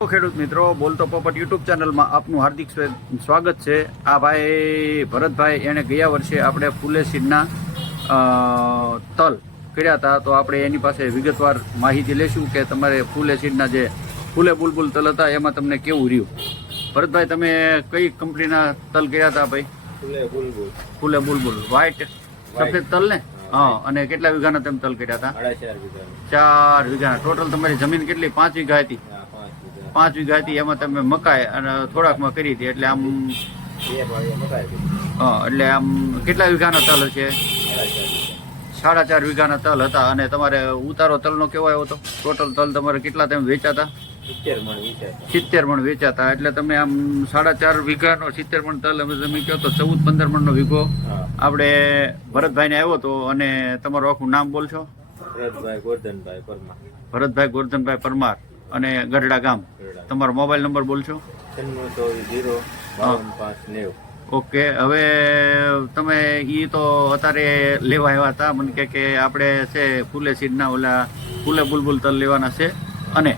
ખેડૂત મિત્રો, બોલતો પોપટ યુટ્યુબ ચેનલમાં આપનું હાર્દિક સ્વાગત છે। આ ભાઈ ભરતભાઈ એણે ગયા વર્ષે આપણે ફૂલે સીડના તલ કર્યા હતા, તો આપણે એની પાસે વિગતવાર માહિતી લેશું કે તમારે ફૂલે સીડના જે ફૂલે બુલબુલ તલ હતા એમાં તમને કેવું રહ્યું। ભરતભાઈ, તમે કઈ કંપનીના તલ કર્યા હતા ભાઈ? ફૂલે બુલબુલ વ્હાઈટ સફેદ તલ ને? હા। અને કેટલા વીઘાના તમે તલ કર્યા હતા? 4 વીઘાના। ટોટલ તમારી જમીન કેટલી? 5 વીઘા હતી। 5 વીઘા હતી, એમાં તમે મકાઈ અને થોડાકમાં કરી હતી, એટલે આમ હા, એટલે આમ કેટલા વીઘાના તલ છે? 4.5 વીઘાના તલ હતા। અને તમારે ઉતારો તલનો કેવો આવ્યો હતો? ટોટલ તલ તમારે કેટલા તમે વેચાતા? 70 મણ વેચાતા। એટલે તમે આમ 4.5 વીઘાનો 70 મણ તલ તમે કહો તો 14-15 મણનો વીઘો આપણે ભરતભાઈને આવ્યો હતો। અને તમારું આખું નામ બોલશો? ભરતભાઈ ગોરધનભાઈ પરમાર, અને ગઢડા ગામ। તમારો મોબાઈલ નંબર બોલશો? 9624 ઓકે। હવે તમે ઈ તો અત્યારે લેવા આવ્યા હતા, મને કે આપણે છે ફૂલે સીડના ઓલા ફૂલે બુલબુલ તલ લેવાના છે, અને